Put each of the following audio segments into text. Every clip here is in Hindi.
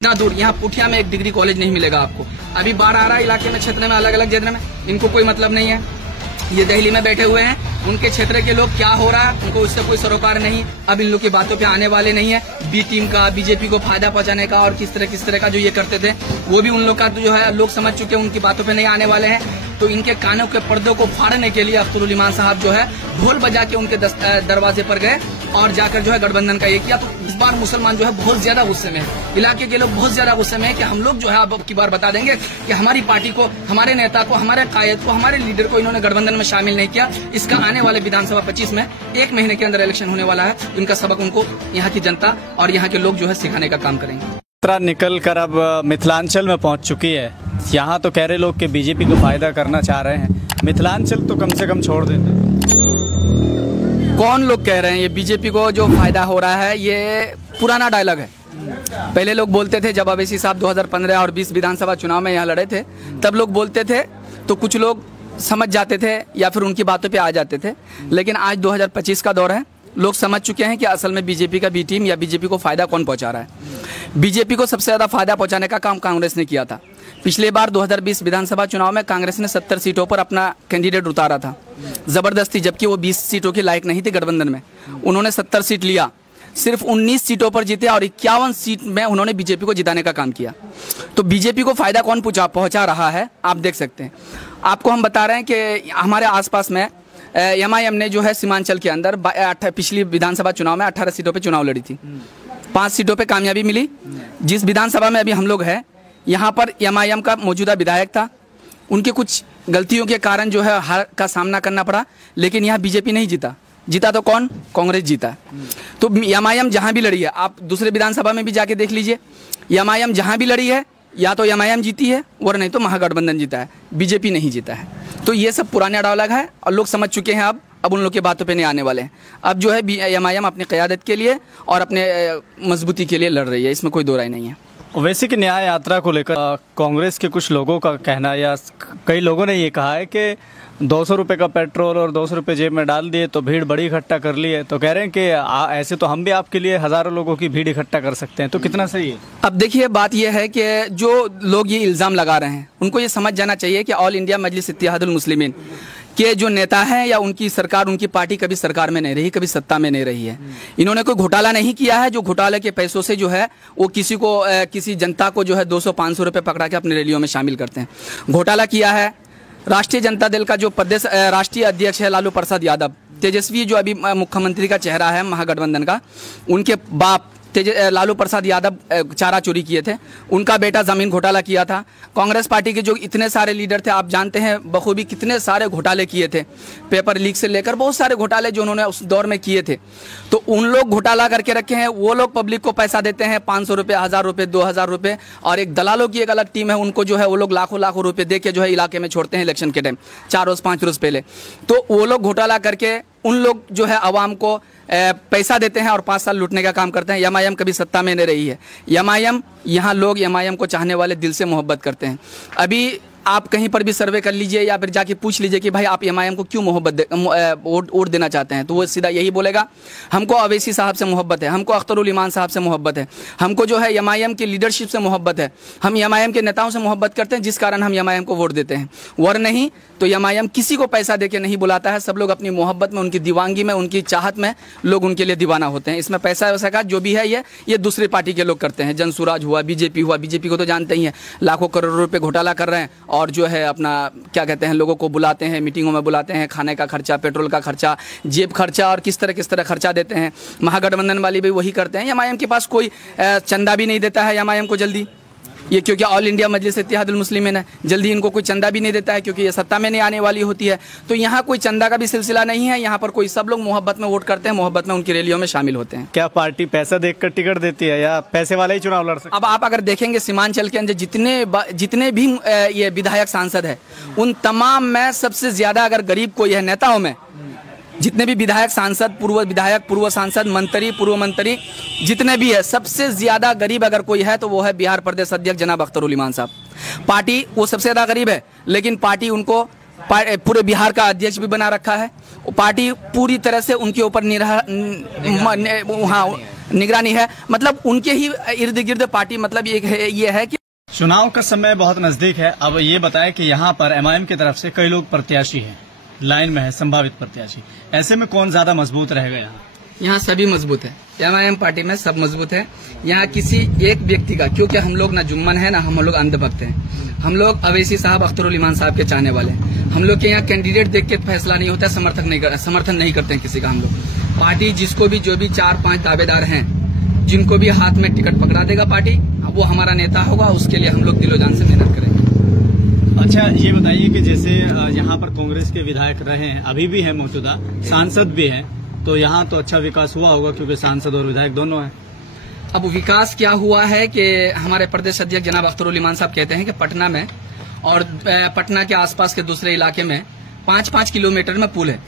इतना दूर यहाँ पुठिया में 1 डिग्री कॉलेज नहीं मिलेगा आपको। अभी बाढ़ आ रहा है इलाके में, क्षेत्र में, अलग अलग क्षेत्र में, इनको कोई मतलब नहीं है। ये दिल्ली में बैठे हुए हैं, उनके क्षेत्र के लोग क्या हो रहा है उनको उससे कोई सरोकार नहीं। अब इन लोग की बातों पे आने वाले नहीं है। बी टीम का, बीजेपी को फायदा पहुंचाने का और किस तरह का जो ये करते थे वो भी उन लोग का तो जो है लोग समझ चुके हैं, उनकी बातों पे नहीं आने वाले हैं। तो इनके कानों के पर्दों को फाड़ने के लिए अख्तरुल ईमान साहब जो है ढोल बजा के उनके दरवाजे पर गए और जाकर जो है गठबंधन का ये किया। तो इस बार मुसलमान जो है बहुत ज्यादा गुस्से में है, इलाके के लोग बहुत ज्यादा गुस्से में है कि हम लोग जो है अब की बार बता देंगे कि हमारी पार्टी को, हमारे नेता को, हमारे कायद को, हमारे लीडर को इन्होंने गठबंधन में शामिल नहीं किया। इसका आने वाले विधानसभा 25 में 1 महीने के अंदर इलेक्शन होने वाला है। इनका सबक उनको यहाँ की जनता और यहाँ के लोग जो है सिखाने का काम करेंगे। निकल कर अब मिथिलांचल में पहुंच चुकी है। यहाँ तो कह रहे लोग कि बीजेपी को फायदा करना चाह रहे हैं, मिथिलांचल तो कम से कम छोड़ देते। कौन लोग कह रहे हैं ये बीजेपी को जो फायदा हो रहा है? ये पुराना डायलॉग है। पहले लोग बोलते थे, जब अवैसी साहब 2015 और 20 विधानसभा चुनाव में यहाँ लड़े थे, तब लोग बोलते थे तो कुछ लोग समझ जाते थे या फिर उनकी बातों पे आ जाते थे। लेकिन आज 2025 का दौर है, लोग समझ चुके हैं कि असल में बीजेपी का बी टीम या बीजेपी को फायदा कौन पहुंचा रहा है। बीजेपी को सबसे ज्यादा फायदा पहुंचाने का काम कांग्रेस ने किया था। पिछले बार 2020 विधानसभा चुनाव में कांग्रेस ने 70 सीटों पर अपना कैंडिडेट उतारा था जबरदस्ती, जबकि वो 20 सीटों के लायक नहीं थे गठबंधन में। उन्होंने 70 सीट लिया, सिर्फ 19 सीटों पर जीते और 51 सीट में उन्होंने बीजेपी को जिताने का काम किया। तो बीजेपी को फायदा कौन पहुंचा रहा है आप देख सकते हैं। आपको हम बता रहे हैं कि हमारे आसपास में एमआईएम ने जो है सीमांचल के अंदर पिछली विधानसभा चुनाव में 18 सीटों पे चुनाव लड़ी थी, 5 सीटों पे कामयाबी मिली। जिस विधानसभा में अभी हम लोग हैं, यहाँ पर एमआईएम का मौजूदा विधायक था, उनके कुछ गलतियों के कारण जो है हार का सामना करना पड़ा, लेकिन यहाँ बीजेपी नहीं जीता तो कौन? कांग्रेस जीता। तो एमआईएम जहाँ भी लड़ी है, आप दूसरे विधानसभा में भी जाके देख लीजिए, एमआईएम जहाँ भी लड़ी है या तो एमआईएम जीती है और नहीं तो महागठबंधन जीता है, बीजेपी नहीं जीता है। तो ये सब पुराना डायलॉग है और लोग समझ चुके हैं। अब उन लोग की बातों पे नहीं आने वाले हैं। अब जो है एमआईएम अपनी क़यादत के लिए और अपने मजबूती के लिए लड़ रही है, इसमें कोई दो राय नहीं है। वैसे कि न्याय यात्रा को लेकर कांग्रेस के कुछ लोगों का कहना, या कई लोगों ने ये कहा है कि 200 रुपये का पेट्रोल और 200 रुपये जेब में डाल दिए तो भीड़ बड़ी इकट्ठा कर ली है। तो कह रहे हैं कि ऐसे तो हम भी आपके लिए हज़ारों लोगों की भीड़ इकट्ठा कर सकते हैं, तो कितना सही है? अब देखिए, बात यह है कि जो लोग ये इल्ज़ाम लगा रहे हैं उनको ये समझ जाना चाहिए कि ऑल इंडिया मजलिस इत्तेहादुल मुस्लिमीन के जो नेता हैं या उनकी सरकार, उनकी पार्टी कभी सरकार में नहीं रही, कभी सत्ता में नहीं रही है। इन्होंने कोई घोटाला नहीं किया है जो घोटाले के पैसों से जो है वो किसी जनता को जो है 200-500 रुपये पकड़ा के अपनी रैलियों में शामिल करते हैं। घोटाला किया है राष्ट्रीय जनता दल का जो प्रदेश राष्ट्रीय अध्यक्ष है लालू प्रसाद यादव, तेजस्वी जो अभी मुख्यमंत्री का चेहरा है महागठबंधन का, उनके बाप लालू प्रसाद यादव चारा चोरी किए थे, उनका बेटा जमीन घोटाला किया था। कांग्रेस पार्टी के जो इतने सारे लीडर थे, आप जानते हैं बखूबी कितने सारे घोटाले किए थे, पेपर लीक से लेकर बहुत सारे घोटाले जो उन्होंने उस दौर में किए थे। तो उन लोग घोटाला करके रखे हैं, वो लोग पब्लिक को पैसा देते हैं 500 रुपये, 1000 रुपये, 2000 रुपये, और एक दलालों की एक अलग टीम है, उनको जो है वो लोग लाखों रुपये दे के जो है इलाके में छोड़ते हैं इलेक्शन के टाइम, 4 रोज़ 5 रोज़ पहले। तो वो लोग घोटाला करके उन लोग जो है आवाम को पैसा देते हैं और 5 साल लूटने का काम करते हैं। एमआईएम कभी सत्ता में नहीं रही है। एमआईएम, यहाँ लोग एमआईएम को चाहने वाले दिल से मोहब्बत करते हैं। अभी आप कहीं पर भी सर्वे कर लीजिए या फिर जाके पूछ लीजिए कि भाई आप एमआईएम को क्यों वोट देना चाहते हैं, तो वो सीधा यही बोलेगा, हमको अवैसी साहब से मोहब्बत है, हमको अख्तरुल ईमान साहब से मोहब्बत है, हमको जो है एमआईएम की लीडरशिप से मोहब्बत है, हम एमआईएम के नेताओं से मोहब्बत करते हैं, जिस कारण हम एमआईएम को वोट देते हैं। वरना नहीं तो एमआईएम किसी को पैसा दे के नहीं बुलाता है। सब लोग अपनी मोहब्बत में, उनकी दीवानगी में, उनकी चाहत में लोग उनके लिए दीवाना होते हैं। इसमें पैसा वैसा का जो भी है ये दूसरी पार्टी के लोग करते हैं। जनसुराज हुआ, बीजेपी हुआ, बीजेपी को तो जानते ही हैं, लाखों करोड़ों रुपये घोटाला कर रहे हैं और जो है अपना क्या कहते हैं, लोगों को बुलाते हैं, मीटिंगों में बुलाते हैं, खाने का खर्चा, पेट्रोल का खर्चा, जेब खर्चा और किस तरह खर्चा देते हैं। महागठबंधन वाली भी वही करते हैं। एमआईएम के पास कोई चंदा भी नहीं देता है एमआईएम को जल्दी, ये क्योंकि ऑल इंडिया मजलिस इत्तेहादुल मुस्लिमीन है, जल्दी इनको कोई चंदा भी नहीं देता है क्योंकि ये सत्ता में नहीं आने वाली होती है। तो यहाँ कोई चंदा का भी सिलसिला नहीं है। यहाँ पर कोई, सब लोग मोहब्बत में वोट करते हैं, मोहब्बत में उनकी रैलियों में शामिल होते हैं। क्या पार्टी पैसा देकर टिकट देती है या पैसे वाले ही चुनाव लड़ सकते? अब आप अगर देखेंगे सीमांचल के अंदर जितने भी ये विधायक सांसद है, उन तमाम में सबसे ज्यादा अगर गरीब कोई है नेताओं में, जितने भी विधायक, सांसद, पूर्व सांसद, मंत्री, पूर्व मंत्री जितने भी है, सबसे ज्यादा गरीब अगर कोई है तो वो है बिहार प्रदेश अध्यक्ष जनाब अख्तरुल ईमान साहब। पार्टी वो सबसे ज्यादा गरीब है, लेकिन पार्टी उनको पूरे बिहार का अध्यक्ष भी बना रखा है। पार्टी पूरी तरह से उनके ऊपर निगरानी है, मतलब उनके ही इर्द गिर्द पार्टी, मतलब ये है कि चुनाव का समय बहुत नजदीक है। अब ये बताएं कि यहाँ पर एमआईएम की तरफ से कई लोग प्रत्याशी हैं, लाइन में है संभावित प्रत्याशी, ऐसे में कौन ज्यादा मजबूत रहेगा? यहाँ सभी मजबूत है, एमआईएम पार्टी में सब मजबूत है। यहाँ किसी एक व्यक्ति का, क्योंकि हम लोग ना जुम्मन है ना हम लोग अंधभक्त हैं, हम लोग अवैसी साहब, अख्तरुल ईमान साहब के चाहने वाले हैं। हम लोग के यहाँ कैंडिडेट देख के फैसला नहीं होता, समर्थन नहीं करते हैं किसी का। हम लोग पार्टी जिसको भी, जो भी 4-5 दावेदार हैं, जिनको भी हाथ में टिकट पकड़ा देगा पार्टी, वो हमारा नेता होगा, उसके लिए हम लोग दिलो जान से मेहनत करेंगे। अच्छा, ये बताइए कि जैसे यहाँ पर कांग्रेस के विधायक रहे हैं, अभी भी है मौजूदा, सांसद भी है, तो यहाँ तो अच्छा विकास हुआ होगा क्योंकि सांसद और विधायक दोनों हैं। अब विकास क्या हुआ है कि हमारे प्रदेश अध्यक्ष जनाब अख्तरुल ईमान साहब कहते हैं कि पटना में और पटना के आसपास के दूसरे इलाके में 5-5 किलोमीटर में पुल है,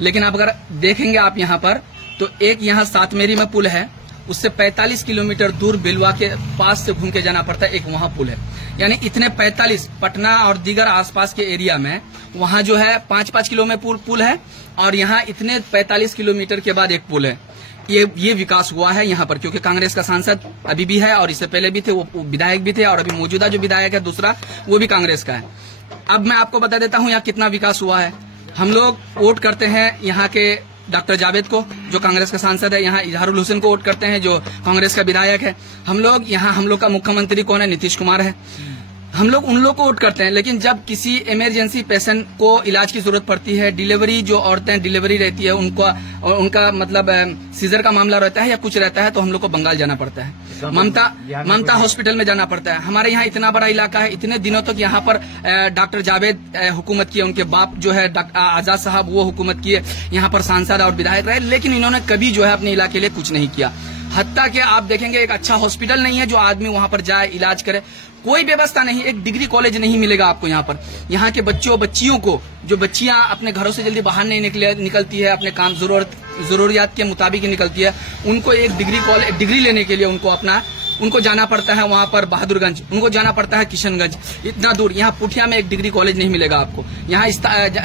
लेकिन अब अगर देखेंगे आप यहाँ पर, तो एक यहाँ सातमेरी में पुल है, उससे 45 किलोमीटर दूर बिलवा के पास से घूम के जाना पड़ता है, एक वहाँ पुल है। यानी इतने 45 पटना और दीगर आसपास के एरिया में वहाँ जो है 5-5 किलो में पुल है, और यहाँ इतने 45 किलोमीटर के बाद एक पुल है। ये विकास हुआ है यहाँ पर, क्योंकि कांग्रेस का सांसद अभी भी है और इससे पहले भी थे, वो विधायक भी थे, और अभी मौजूदा जो विधायक है दूसरा, वो भी कांग्रेस का है। अब मैं आपको बता देता हूँ यहाँ कितना विकास हुआ है। हम लोग वोट करते हैं यहाँ के डॉक्टर जावेद को, जो कांग्रेस का सांसद है, यहाँ इजहारुल हुसैन को वोट करते हैं, जो कांग्रेस का विधायक है। हम लोग का मुख्यमंत्री कौन है? नीतीश कुमार है। हम लोग उन लोग को वोट करते हैं, लेकिन जब किसी इमरजेंसी पेशेंट को इलाज की जरूरत पड़ती है, डिलीवरी, जो औरतें डिलीवरी रहती है उनका मतलब सीजर का मामला रहता है या कुछ रहता है, तो हम लोग को बंगाल जाना पड़ता है, ममता हॉस्पिटल में जाना पड़ता है। हमारे यहाँ इतना बड़ा इलाका है, इतने दिनों तक यहाँ पर डॉक्टर जावेद हुकूमत किए, उनके बाप जो है आजाद साहब, वो हुकूमत किए, यहाँ पर सांसद और विधायक रहे, लेकिन इन्होंने कभी जो है अपने इलाके के लिए कुछ नहीं किया। हत्ता के आप देखेंगे एक अच्छा हॉस्पिटल नहीं है जो आदमी वहां पर जाए इलाज करे, कोई व्यवस्था नहीं, एक डिग्री कॉलेज नहीं मिलेगा आपको यहाँ पर। यहाँ के बच्चियों को, जो बच्चियां अपने घरों से जल्दी बाहर नहीं निकलती है, अपने काम जरूरियात के मुताबिक निकलती है, उनको एक डिग्री लेने के लिए उनको जाना पड़ता है वहां पर बहादुरगंज, उनको जाना पड़ता है किशनगंज, इतना दूर। यहाँ पुठिया में एक डिग्री कॉलेज नहीं मिलेगा आपको। यहाँ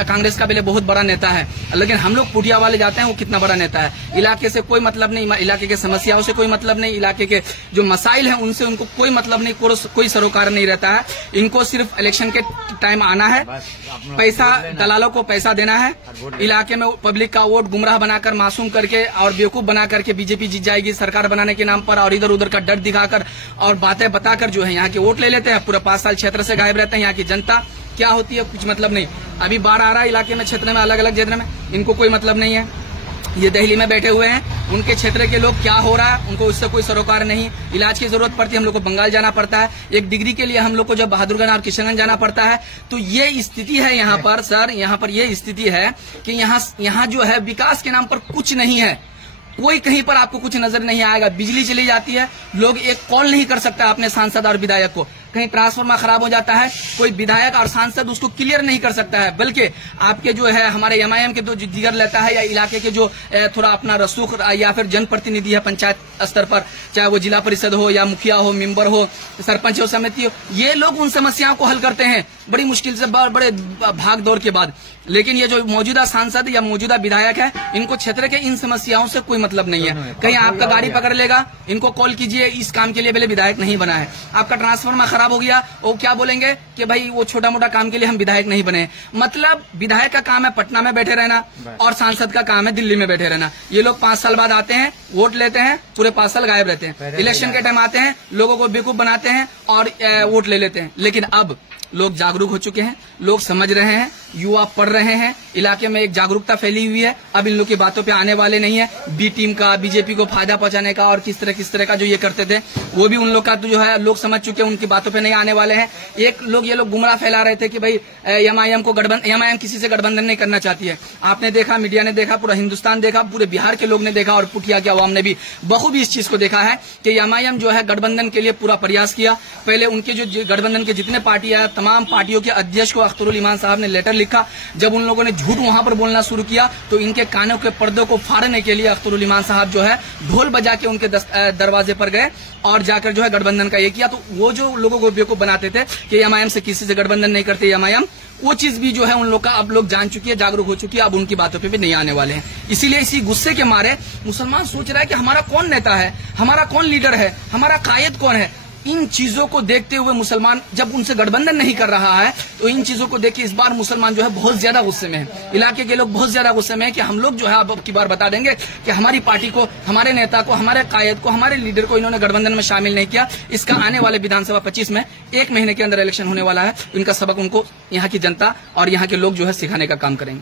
कांग्रेस का पहले बहुत बड़ा नेता है, लेकिन हम लोग पुठिया वाले जाते हैं, वो कितना बड़ा नेता है। इलाके से कोई मतलब नहीं, इलाके के समस्याओं से कोई मतलब नहीं, इलाके के जो मसाइल हैं उनसे उनको कोई मतलब नहीं, कोई सरोकार नहीं रहता है। इनको सिर्फ इलेक्शन के टाइम आना है, पैसा, दलालों को पैसा देना है, इलाके में पब्लिक का वोट गुमराह बनाकर, मासूम करके और बेवकूफ बना करके बीजेपी जीत जाएगी सरकार बनाने के नाम पर, और इधर उधर का डर दिखाकर और बातें बताकर जो है यहाँ के वोट ले लेते हैं। पूरा 5 साल क्षेत्र से गायब रहते हैं। यहाँ की जनता क्या होती है कुछ मतलब नहीं। अभी बाढ़ आ रहा है इलाके में, क्षेत्र में, अलग अलग क्षेत्र में, इनको कोई मतलब नहीं है। ये दिल्ली में बैठे हुए हैं, उनके क्षेत्र के लोग क्या हो रहा है उनको उससे कोई सरोकार नहीं। इलाज की जरूरत पड़ती है, हम लोग को बंगाल जाना पड़ता है, एक डिग्री के लिए हम लोग को जब बहादुरगंज और किशनगंज जाना पड़ता है। तो ये स्थिति है यहाँ पर सर, यहाँ पर ये स्थिति है कि यहाँ जो है विकास के नाम पर कुछ नहीं है, कोई कहीं पर आपको कुछ नजर नहीं आएगा। बिजली चली जाती है, लोग एक कॉल नहीं कर सकता अपने सांसद और विधायक को, कहीं ट्रांसफार्मर खराब हो जाता है, कोई विधायक और सांसद उसको क्लियर नहीं कर सकता है। बल्कि आपके जो है हमारे एमआईएम के जो जिगर लेता है, या इलाके के जो थोड़ा अपना रसूख या फिर जनप्रतिनिधि है पंचायत स्तर पर, चाहे वो जिला परिषद हो या मुखिया हो, मेंबर हो, सरपंच हो, समिति हो, ये लोग उन समस्याओं को हल करते हैं बड़ी मुश्किल से, बड़े भाग दौड़ के बाद। लेकिन ये जो मौजूदा सांसद या मौजूदा विधायक है, इनको क्षेत्र के इन समस्याओं से कोई मतलब नहीं है। कहीं आपका गाड़ी पकड़ लेगा, इनको कॉल कीजिए, इस काम के लिए पहले विधायक नहीं बना है, आपका ट्रांसफार्मर खराब हो गया, वो क्या बोलेंगे कि भाई वो छोटा मोटा काम के लिए हम विधायक नहीं बने। मतलब विधायक का काम है पटना में बैठे रहना और सांसद का काम है दिल्ली में बैठे रहना। ये लोग 5 साल बाद आते हैं, वोट लेते हैं, पूरे 5 साल गायब रहते हैं। इलेक्शन के टाइम आते हैं, लोगों को बेवकूफ बनाते हैं और वोट ले लेते हैं। लेकिन अब लोग जागरूक हो चुके हैं, लोग समझ रहे हैं, युवा पढ़ रहे हैं, इलाके में एक जागरूकता फैली हुई है। अब इन लोग की बातों पे आने वाले नहीं है। बी टीम का, बीजेपी को फायदा पहुंचाने का और किस तरह का जो ये करते थे, वो भी उन लोग का तो जो है लोग समझ चुके हैं, उनकी बातों पे नहीं आने वाले हैं। ये लोग गुमराह फैला रहे थे कि भाई एमआईएम किसी से गठबंधन नहीं करना चाहती है। आपने देखा, मीडिया ने देखा, पूरा हिंदुस्तान देखा, पूरे बिहार के लोग ने देखा और पुठिया के अवाम ने भी बखूबी इस चीज को देखा है कि एमआईएम जो है गठबंधन के लिए पूरा प्रयास किया। पहले उनके जो गठबंधन के जितने पार्टियां, तमाम पार्टियों के अध्यक्ष को अख्तरुल ईमान साहब ने लेटर लिखा। जब उन लोगों ने झूठ वहां पर बोलना शुरू किया तो इनके कानों के पर्दों को फाड़ने के लिए अख्तरुल ईमान साहब जो है ढोल बजा के उनके दरवाजे पर गए और जाकर जो है गठबंधन का ये किया। तो वो जो लोगों को बेवकूफ बनाते थे कि एमआईएम से किसी से गठबंधन नहीं करते एमआईएम, वो चीज भी जो है उन लोग का अब लोग जान चुकी है, जागरूक हो चुकी है, अब उनकी बातों पे भी नहीं आने वाले हैं। इसीलिए इसी गुस्से के मारे मुसलमान सोच रहा है कि हमारा कौन नेता है, हमारा कौन लीडर है, हमारा कायद कौन है। इन चीजों को देखते हुए मुसलमान जब उनसे गठबंधन नहीं कर रहा है तो इन चीजों को देख के इस बार मुसलमान जो है बहुत ज्यादा गुस्से में है। इलाके के लोग बहुत ज्यादा गुस्से में है कि हम लोग जो है अब की बार बता देंगे कि हमारी पार्टी को, हमारे नेता को, हमारे कायद को, हमारे लीडर को इन्होंने गठबंधन में शामिल नहीं किया। इसका आने वाले विधानसभा 25 में 1 महीने के अंदर इलेक्शन होने वाला है। इनका सबक उनको यहाँ की जनता और यहाँ के लोग जो है सिखाने का काम करेंगे।